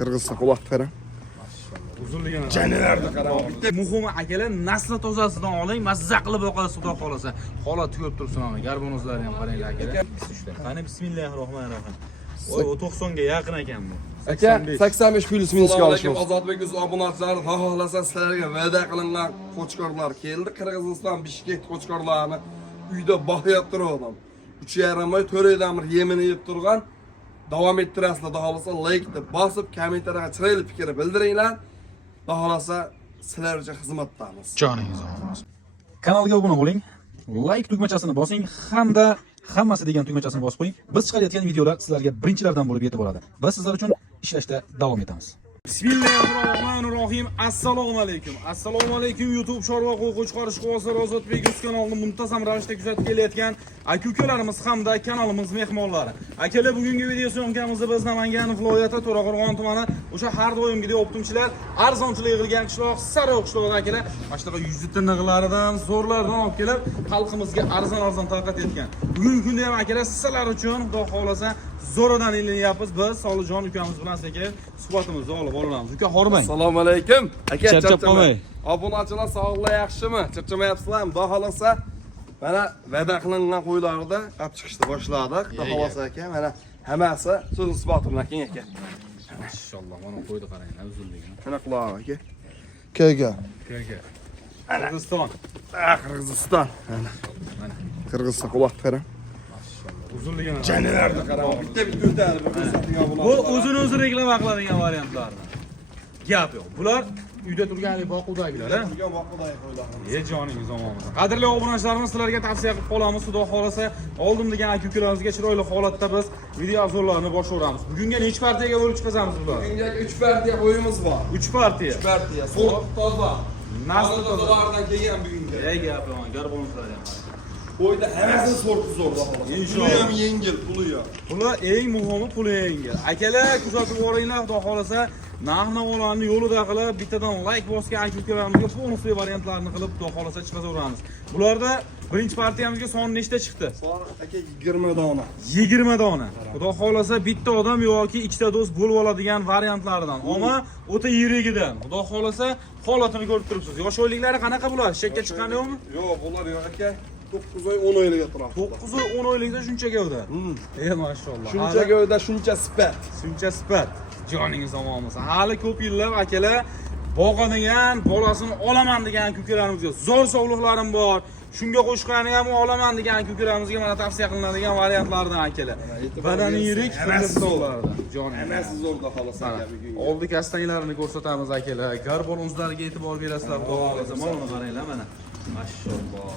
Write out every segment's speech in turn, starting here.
Qirg'izcha quloq bering. Uzunligini Janalarni qarang. bitta muhimi akalar nasli tozasidan oling, mazza qilib boqasiz xudo xolasa. Holat ko'rib turibsin ana, garbonozlarni ham qaranglar akalar. Qani bismillahirrohmanirrohim. Voy 90 ga yaqin ekan bu. Aka 85 plyus minusga olishmiz. Ozodbek o'z obunachilar xohlasa sizlarga va'da qilingan qo'chqorlar keldi. Qirg'iziston Bishkek qo'chqorlarini uyda boqib turdim. 3,5 oy to'raylamir yemini yeb turgan. Davom ettirasizlar, xohlasa like deb bosib, kommentariyga chiroyli fikr bildiringlar. Xohlasa sizlar uchun xizmatdamiz. Joningiz omon. Kanalga obuna bo'ling, like tugmachasini bosing hamda hammasi degan tugmachasini bosib qo'ying. Biz chiqarayotgan videolar sizlarga birinchilardan bo'lib yetib boradi. Biz sizlar uchun ishlashda davom etamiz. Bismillahirrohmanirrohim. Assalomu alaykum. Assalomu alaykum YouTube Chorva qo'y-qo'chqarish quvvasi Ozodbek uz kanalini muntazam ravishda kuzatib kelayotgan aka-ukalarimiz hamda kanalimiz mehmonlari. Akalar, bugungi video syomkamizda biz Namangan viloyati To'raqo'rg'on tumani o'sha har doimgidek optimchilar arzonchilik qilgan qishloq Sariq qishlog'ida akalar mana shunaqa yuzi tiniqlaridan, zo'rlardan olib kelib xalqimizga arzon taqdim etgan. Bugungi kunda ham akalar sizlar uchun xudo xolasa zo'radan ilinayapmiz. Biz Solijon ukamiz bilan sekin suhbatimizni olib boramiz. Uka, hormang. Assalomu alaykum. Aka, charchab qolmang. Obunachilar sog'liqlar yaxshimi? Charchamayapsizlarmi? Xudo xolasa mana va'da qilingan qo'ylarda qap chiqishni boshladik. Xudo xolasa aka, mana hammasi so'z isboti bilan keyin aka. Inshaalloh mana qo'ydi qaranglar uzunligini. Mana quloq aka. Ko'ga. Qirg'iziston. Qirg'iziston. Mana. Qirg'izcha quloq bering. Uzunligini Janalarni qarang. Bitta o'tadi bir ko'rsatgan bu bo'ladi. o'zini o'zi reklama qiladigan variantlarni. Gap yo'q. Bular uyda turganlik boquvdagilar, ha? Turgan vaqtidagi qo'ylar. Joningiz omon. Qadrli obunachilarimiz, sizlarga tavsiya qilib qolamiz. Xudo xolasa, oldim degan aka-ukalarimizga chiroyli holatda biz video obzorlarni boshlaymiz. Bugunga necha partiyaga bo'lib chiqazamiz bular? Bugunga 3 partiya o'yinimiz bor. 3 partiya. 3 partiya. So'q toza. Nasl tozalardan kelgan bugunga. Gap yo'q, garbonozlar ham. Qo'yda hammasi sorti zo'r xolos. Puli ham yengil, puli yo'q. Puli eng muhimi puli yengil. Akalar, kuzatib boringlar, xudo xolasa, narx-navolarni yo'lida qilib, bittadan like bosgan aka-ukalarimizga bonusli variantlarni qilib, xudo xolasa chiqazaveramiz. Bularda birinchi partiyamizga soni nechta chiqdi? Son aka 20 dona. 20 dona. Xudo xolasa bitta odam yoki ikkita do'st bo'lib oladigan variantlaridan, ammo o'ta yirigidan. Xudo xolasa, holatini ko'rib turibsiz. Yosh oyliklari qanaqa bo'ladi? Shekka chiqqani yo'qmi? Yo'q, bular yo'q aka. 9 oy 10 oylarga turadi. 9 oy 10 oylikda shuncha gavda. Mashalloh. Shuncha gavda, shuncha sifat. Shuncha sifat. Joningiz omon bo'lsin. Hali ko'p yillar akalar boqadigan, bolasini olaman degan ko'kalarimizga zo'r sog'liqlarim bor. Shunga qo'shqani ham olaman degan ko'kalarimizga mana tavsiya qilinadigan variantlardan akalar. Badani yirik, sog'lardan. Joningiz. Hammasi zo'rda xolos aka bugun. Oldi kastanglarini ko'rsatamiz akalar. Garbonozlarga e'tibor berasizlar, xudo xolasa. Mana qaranglar mana. Mashalloh.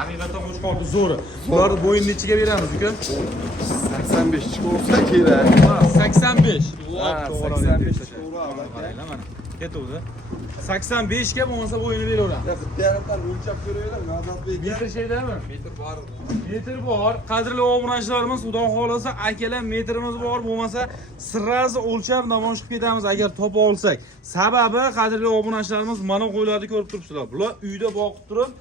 Haqiqatan qo'shqorni zo'ri. Bularni bo'yini nechiga beramiz uka? 85 chiqsa kerak. 85. 85 qaranglar mana. Ketuvdi. 85 ga bo'lmasa bo'yini beraveramiz. Bitta yaratdan o'lchab ko'raylik, Ozodbek. Metr shaydami? Metr bor. Metr bor. Qadrli obunachilarimiz, xudo xolasa, akalar metrimiz bor, bo'lmasa sirrazi o'lchab namoyish qilib ketamiz agar topa olsak. Sababi, qadrli obunachilarimiz, mana qo'ylarni ko'rib turibsizlar. Bular uyda boqib turib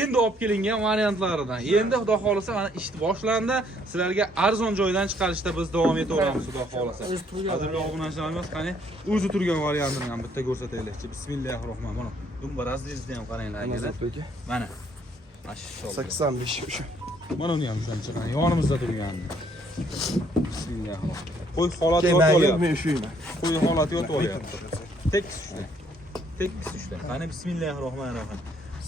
endi olib kelingan variantlaridan. Endi xudo xolasa mana ish boshlandi. Sizlarga arzon joydan chiqarishda biz davom etaveramiz, xudo xolasa. Qadrli obunachilarimiz, qani o'zi turgan variantini ham bitta ko'rsataylikchi. Bismillahirrohmanirrohim. Mana dumbarazlizni ham qaranglar akalar. Mana. Mashalloh. 85 o'sha. Mana uni ham shuncha chiqqan. Yonimizda turgandi. Bismillahirrohmanirrohim. Qo'y holati yo'q. Men shuyman. Qo'y holati yo'q bo'lyapti. Tekis tushdi. Tekis tushdi. Qani bismillahirrohmanirrohim.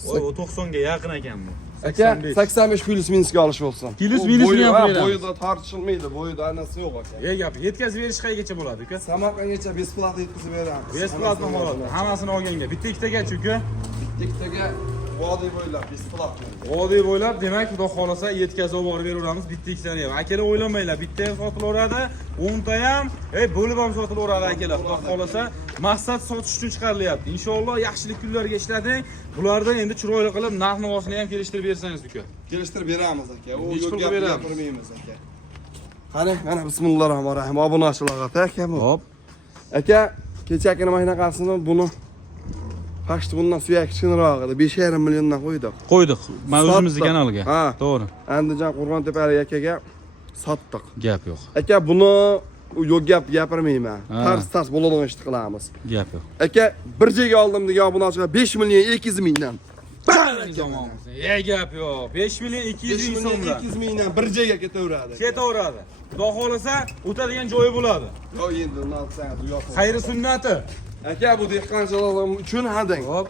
Voy 90 ga yaqin ekan bu. Aka 85 plyus minusga olish bo'lsin. Plyus minusga ham beramiz. Bo'yida tortishilmaydi, bo'yida anasi yo'q aka. Gap, yetkazib berish qaygacha bo'ladi uka? Samarqandgacha besplatno yetkazib beramiz. Besplatno holatda. Hammasini olganga. Bitta ikkitagacha uka. Bitta ikkitaga vodiy bo'ylab besplatno. Vodiy bo'ylab, demak, xudo xolasa yetkazib olib beraveramiz bitta ikkitani ham. Akalar o'ylamanglar, bitta ham sotilaveradi, 10 ta ham, bo'lib ham sotilaveradi akalar. Xudo xolasa, maqsad sotish uchun chiqarilyapti. Inshaalloh yaxshilik kunlarga ishlating. Bulardan endi chiroyli qilib narx-navosini ham kelishtirib bersangiz uka. Kelishtirib beramiz aka. U yo'q gapirmaymiz aka. Qani, mana bismillahirrohmanirrohim. Obunachilarga aka bu. Hop. Aka, kechagi mahnaqasini buni Paxta bundan suyak kichikroq edi. 5,5 milliondan qo'ydik. Qo'ydik. Mana o'zimizning kanalga. Ha. To'g'ri. Andijon Qo'rg'ontepalik akaga sotdik. Gap yo'q. Aka, buni Yo'q gapirmayman. Ha. Tars bo'ladigan ishni qilamiz. Gap yo'q. Aka, bir joyga oldim degan obunachiga 5 million 200 mingdan. Gap yo'q. 5 million 200 ming so'mdan. 200 mingdan bir joyga ketaveradi. Ketaveradi. Xudo xolasa o'tadigan joyi bo'ladi. Yo'q, endi uni olsangiz u yoqqa. Xayri sunnati. Aka, bu dehqonchilar uchun hadang. Hop.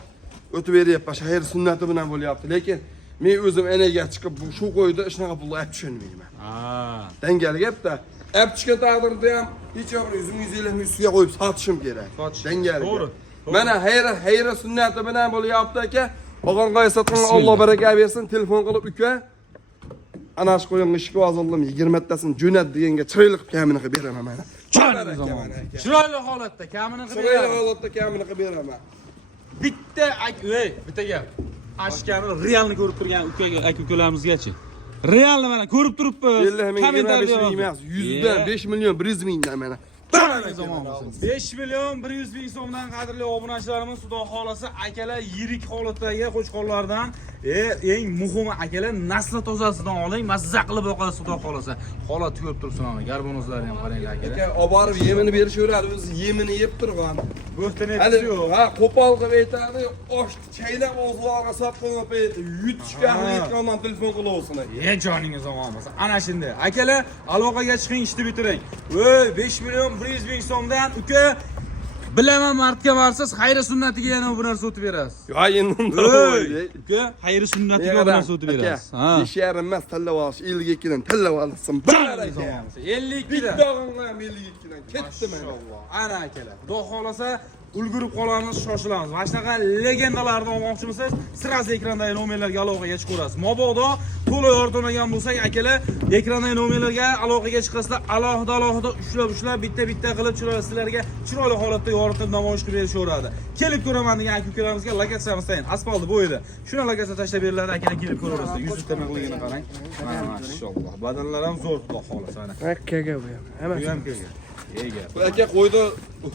O'tib beryapman, xayr sunnati bilan bo'lyapti, lekin men o'zim enaga chiqib shu qo'yda shunaqa pulni olib tushunmayman. Ha. Dangal gapda. Olib tushgan taqdirda ham hech bir 100 ming ustiga qo'yib sotishim kerak. Dangal. To'g'ri. Mana xayr sunnati bilan bo'lyapti aka. Og'onqoy sotgan Alloh baraka bersin, telefon qilib uka. Ana shu qo'yimni ishga hozirladim 20 tasini jo'nat deganga chiroyli qilib kamini qilib beraman mana. Chiroyli holatda kamini qilib Chiroyli beraman. holatda kamini qilib beraman. Bitta gap. Ashkani realni ko'rib turgan aka-ukalarimizgachi. Realni mana ko'rib turibmiz. 50 ming, 25 ming emas, 100dan 5 million 100 mingdan mana. 5 million 100 ming so'mdan qadrli obunachilarimiz, xudo xolasa akalar yirik holatdagi qo'chqorlardan eng muhimi akalar nasl tozasidan oling, mazza qilib boqasiz xudo xolasa. Holat ko'rib turibsiz mana garbonozlarni ham qaranglar akalar. Aka, olib borib yemini berishaveradi, o'zi yemini yeb turgan. Bo'xtini Hali yo'q. ha, qo'pol qilib aytadi, oshni chaynab o'zlariga sotib qo'yib, yutishgan aytgandan telefon qilaversin. Joningiz omon bo'lsin. Ana shunday. Akalar, aloqaga chiqing, ishni bitiring. Voy, 5 million 100 ming so'mdan uka bilaman martga borsiz, xayri sunnatiga yana bu narsa o'tib berasiz. Yo, endi unday. Uka, xayri sunnatiga bu narsa o'tib berasiz. Ha. 5,5 emas, tanlab olish, 52 dan tanlab olsin. Baraka. 52 dan. Bittog'imga 52 dan ketdi mana. Ana akalar. Xudo xolasa ulgurib qolamiz, shoshilamiz. Mana shunaqa legendalarni olmoqchimisiz? Sirasi ekrandagi nomerlarga aloqaga chiqasiz. Mabodo to'la yordamagan bo'lsak, akalar, ekrandagi nomerlarga aloqaga chiqasizlar. Alohida ushlab bitta qilib sizlarga chiroyli holatda yoritib namoyish qilib berishaveradi. Kelib ko'raman degan aka-ukalarimizga lokatsiyamiz tayin. Asfalt bo'yida. Shuna lokatsiya tashlab beriladi, akalar kelib ko'raverasiz. Yuzib tanaligini qarang. Maşallah. Badanlar ham zo'r, xudo xolasa. Akkaga bu ham. Hamma Bu ham kelgan. Bu aka qo'ydi,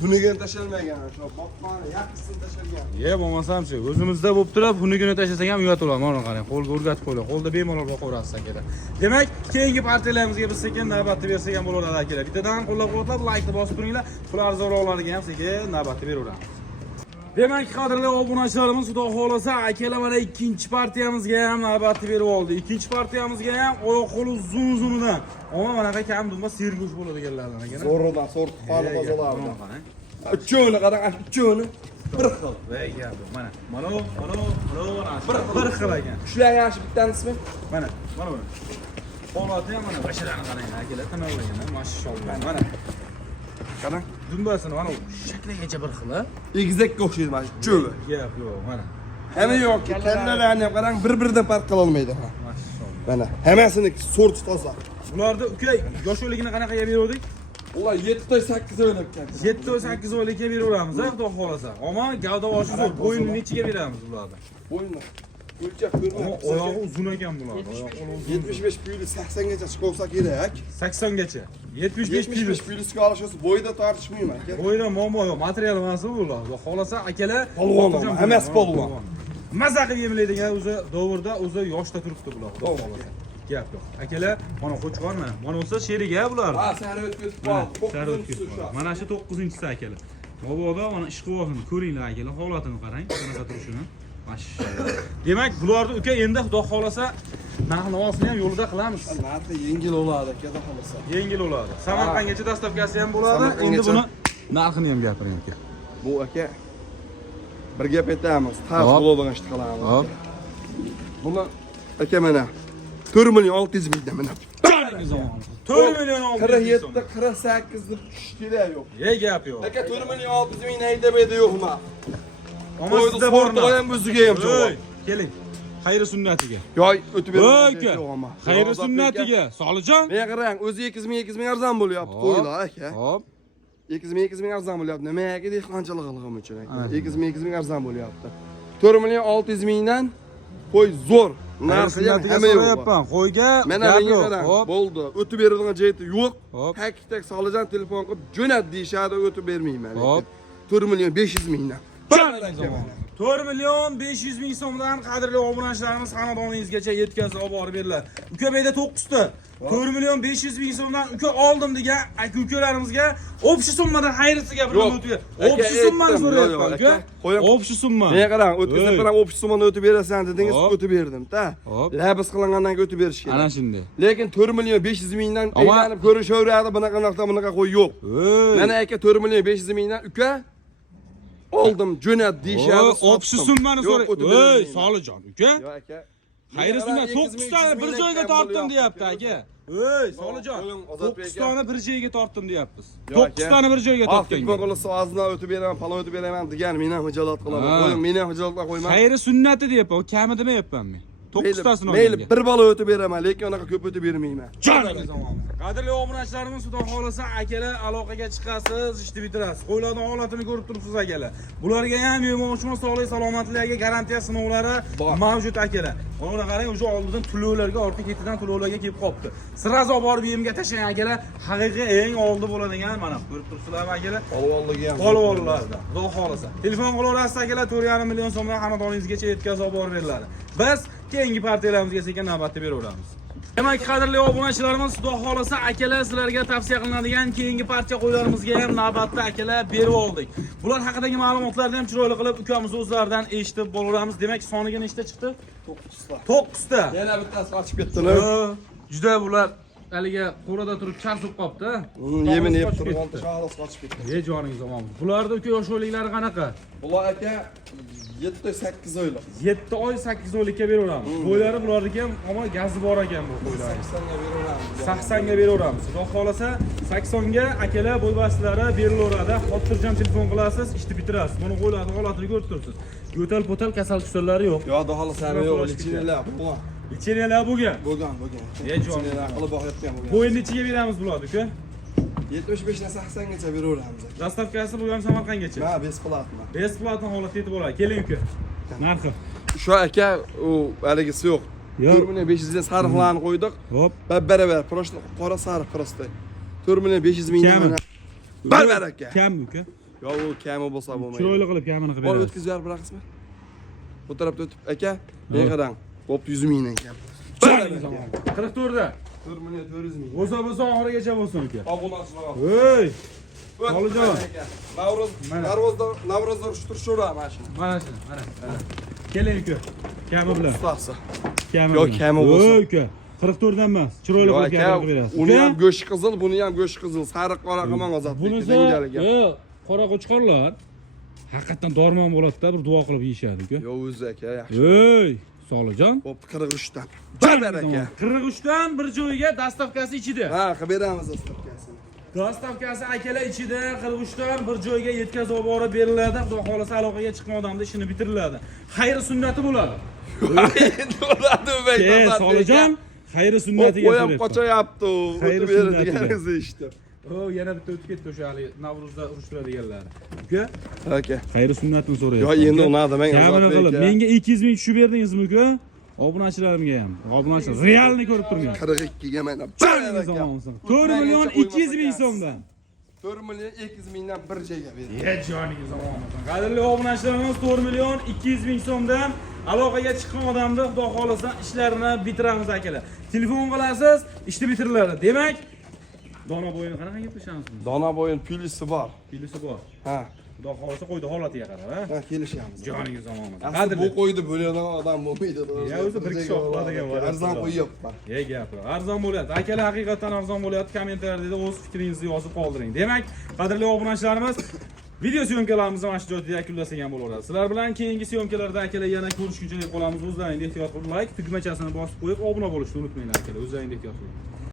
xunigan tashalmagan, shu boqqani yaxshisini tashalgan. Bo'lmasam-chi, o'zimizda bo'lib turib, xunigini tashlasak ham uyatib olaman. Mana qarang, qo'lga o'rgatib qo'ylar. Qo'lda bemalol boqaverasiz akalar. Demak, keyingi partiyalarimizga biz sekin navbatni bersak ham bo'laveradi akalar. Bittadan qo'llab-quvvatlab, like bosib turinglar. Ular zo'rlovlariga ham sekin navbatni beraveramiz. Demak, qadrli obunachilarimiz, xudo xolasa, akalar mana ikkinchi partiyamizga ham navbatni berib oldi. Ikkinchi partiyamizga ham oyoq qo'li uzun-uzunidan. Ammo manaqa kam dumba sergo'sh bo'ladiganlardan ekan. Zo'ridan sort qani qozalardi. Uchovni qarang, uchovni bir xil. Voy gap, mana bir xil ekan. Shular yaxshi bittanisimi? Mana buni. Holati ham mana basharani qarang, akalar tanallagan, mashallah. Mana qarang, dumbasini mana shakligacha bir xil, a? Egizakka o'xshaydi mana uchovi. Gap yo'q, mana. Hamma yo'q, kallalarni ham qarang, bir-biridan farq qila olmaydi. Mashallah. Mana hammasini sorti toza. Bularda uka yosh o'ligini qanaqa yeb berdik? Ular 7 toy 8 oylik ekan. 7 oy 8 oylikka beraveramiz, xudo xolasa. Ammo gavda boshi zo'r, bo'yinni nechiga beramiz bularni? Bo'yinni. O'lchab Ammo ko'rmayapsiz. oyog'i uzun ekan bular. 75 puli 80 gacha chiqsa kerak. 80 gacha. 75 pil. 75 pulisiga olishsa bo'yida tortishmayman aka. Bo'yda muammo yo'q, material emas bular. Xudo xolasa akalar, Polvon, hammasi polvon. Maza qilib yemlaydigan o'zi davrda o'zi yoshda turibdi bular, xudo xolasa. Gap yo'q. Akalar, mana qo'chqor mana. Mana bo'lsa sheriga bular. Ha, sari o'tib qoldi. Sari o'tib qoldi. Mana shu 9-inchisi akalar. Mabodo mana ishqibozini ko'ringlar akalar, holatini qarang, qanaqa turishini. Mashallah. Demak, bularni uka endi xudo xolasa narx-navosini ham yo'lida qilamiz. Narxi yengil bo'ladi, xudo xolasa. Yengil bo'ladi. Samarqandgacha dastavkasi ham bo'ladi. Endi buni narxini ham gapiring aka. Bu aka bir gap aytamiz, taz bo'ladigan ish qilamiz. Hop. Buni aka mana 4 million 600 mingdan mana. 4 million 47 48 deb tush kerak yo'q. Gap yo'q. Aka 4 million 600 ming haydab edi yo'qmi? Ammo sizda bormi? ham o'ziga ham javob. Keling. Xayri sunnatiga. Yo'q, o'tib Aka. Xayri sunnatiga. Solijon. Men qarang, o'zi 2 ming arzon bo'lyapti, qo'ylar aka. Hop. 2 ming arzon bo'lyapti. Nimaga dehqonchilik qilg'im uchun aka? 2 ming arzon bo'lyapti. 4 million 600 mingdan qo'y zo'r. Narxi ham hamma yo'q. Qo'yga Mana menga qarang, bo'ldi. O'tib beradigan joyi yo'q. Tak Solijon telefon qilib jo'nat deyshadi, o'tib bermayman. 4 million 500 mingdan. 4 million 500 ming so'mdan qadrli obunachilarimiz xonadoningizgacha yetkazib olib borib beriladi. Uka beyda 9 ta. 4 million 500 ming so'mdan uka oldim degan aka-ukalarimizga общий summadan xayrisiga bir o'tib ber. Общий summani so'rayapman uka. Общий summa. Nega qarang, o'tkazib bilan общий summani o'tib berasan dedingiz, o'tib berdim-da. Labis qilingandan keyin o'tib berish kerak. Ana shunday. Lekin 4 million 500 mingdan aylanib ko'rishaveradi, bunaqa qo'y yo'q. Mana aka 4 million 500 mingdan uka oldim, jo'nat deyishadi. Общий summani so'ray. Ey, Solijon uka. Yo'q aka. Xayrisidan 9 tani bir joyga tortdim deyapti aka. Ey, Solijon. 9 tani bir joyga tortdim deyapmiz. 9 tani bir joyga tortdim. Hafta qolsa ozdan o'tib beraman, palon o'tib beraman degan men ham hijolat qilaman. Qo'ying, men ham hijolatga qo'yman. Xayri sunnati deyapman, o kami demayapman men. 9 tasini mayli olganga. bir bola o'tib beraman, lekin unaqa ko'p o'tib bermayman. Qadrli obunachilarimiz, xudo xolasa akalar aloqaga chiqasiz, ishni bitirasiz. Qo'ylarning holatini ko'rib turibsiz akalar. Bularga ham yumushma sog'lik salomatliklarga garantiya sinovlari mavjud akalar. Mana qarang, o'sha oldidan to'lovlarga, orqa ketidan to'lovlarga kelib qopti. Sirazo borib yemga tashlang akalar. Haqiqiy eng oldi bo'ladigan mana ko'rib turibsizlarmi akalar? Polvonligi ham. Polvonlarda. Xudo xolasa. Telefon qilaverasiz akalar, 4,5 million so'mdan xonadoningizgacha yetkazib olib beriladi. Biz keyingi partiyalarimizga sekin navbatda beraveramiz. Demak, qadrli obunachilarimiz, xudo xolasa akalar sizlarga tavsiya qilinadigan keyingi partiya qo'ylarimizga ham navbatda akalar berib oldik. Bular haqidagi ma'lumotlarni ham chiroyli qilib ukamiz o'zlaridan eshitib bo'laveramiz. Demak, soniga nechta chiqdi? 9 ta. 9 ta. Yana bittasi qochib ketdi. Juda bular haliga qo'rada turib charsib qopti. Yemin yeb turgan xolos qochib ketdi. Ey joningiz omon. Bularda uka yosh o'yliklari qanaqa? Bular aka 7-8 oylik. 7 oy 8 oylikka beraveramiz. Qo'ylari bularniki ham ama gazi bor ekan bu qo'ylar. 80 ga beraveramiz. 80 ga beraveramiz. Xudo xolasa 80 ga akalar bo'ybaslari berilaveradi. Xotirjam telefon qilasiz, ishni bitirasiz. Mana qo'ylarning holatini ko'rib turibsiz. Yo'tal-po'tal kasal tusallari yo'q. Yo, xolos sari yo'q, lichinalar bu. Lichinalar bo'lgan. Bo'lgan. Ey jon, qilib boqayotgan bo'lgan. Bo'yin nechiga beramiz bularni uka? 75 dan 80 gacha beraveramiz. Dastavkasi bu ham Samarqandgacha. Ha, besplatno. Besplatno holatda yetib oladi. Keling uka. Narxi. Shu aka u haligisi yo'q. 4500 dan sarflarni qo'ydik. Hop. Barabar, prosta qora sariq prosta. 4500 mingdan mana. Barabar aka. Kam uka? Yo, u kami bo'lsa bo'lmaydi. Chiroyli qilib kamini qilib berasiz. O'tkazib berib berasizmi? Bu tarafda o'tib aka, men qarang. Bo'pti 100 mingdan kam. 44 da. 4 million 400 ming. Bo'lsa oxirigacha bo'lsin uka. Obunachilar. Ey! Solijon. Navrozda urushtirishura mashina. Mana shu, mana. Keling uka. Kami bilan. Ustasi. Kami. Yo, kami bo'lsa. Ey uka. 44 dan emas. Chiroyli qilib kamini qilib berasiz. Uni ham go'shi qizil, buni ham go'shi qizil. Sariq qora qilmang ozod. Bunisi qora qo'chqorlar. Haqiqatan dormon bo'ladi-da, bir duo qilib yeyishadi uka. Yo, o'zi aka, yaxshi. Ey! Solijon. Bo'pti 43 dan. Barbar aka. 43 dan bir joyga dastavkasi ichida. Ha, qilib beramiz dastavkasini. Dastavkasi akalar ichida 43 dan bir joyga yetkazib olib beriladi. Xudo xolasa aloqaga chiqqan odamda ishini bitiriladi. Xayri sunnati bo'ladi. Endi bo'ladi bu Solijon, xayri sunnatiga qo'yib qochayapti. O'tib beradiganingizni eshitdim. O, yana bitta o'tib ketdi o'sha hali Navruzda urushtiradiganlar. Uka? Aka. Xayri sunnatini so'rayapman. Yo, endi unadi men. Kamini qilib, menga 200 ming tushib berdingizmi uka? Obunachilarimga ham. Obunachilar realni ko'rib turgan. 42 ga mana. 4 million 200 ming so'mdan. 4 million 200 mingdan bir joyga beradi. Ye joningiz omon. Qadrli obunachilarimiz 4 million 200 ming so'mdan aloqaga chiqqan odamni xudo xolasa ishlarini bitiramiz akalar. Telefon qilasiz, ishni bitiriladi. Demak, dona bo'yini qanaqa gaplashamiz? Dona bo'yin pilisi bor. Pilisi bor. Ha. Xudo xolasa qo'ydi holatiga qarab, ha? Ha, kelishamiz. Joningiz omon. Qadrli bu qo'ydi bo'ladigan odam bo'lmaydi. Ya, o'zi bir kishi oladigan bor. Arzon qo'yibman. Ey gap. Arzon bo'lyapti. Akalar haqiqatan arzon bo'lyapti. Kommentariyada o'z fikringizni yozib qoldiring. Demak, qadrli obunachilarimiz, video syomkalarimizni mana shu joyda yakunlasak ham bo'laveradi. Sizlar bilan keyingi syomkalarda akalar yana ko'rishguncha deb qolamiz. O'zlaringiz ehtiyot qiling, like tugmachasini bosib qo'yib obuna bo'lishni unutmanglar akalar. O'zlaringiz ehtiyot qiling.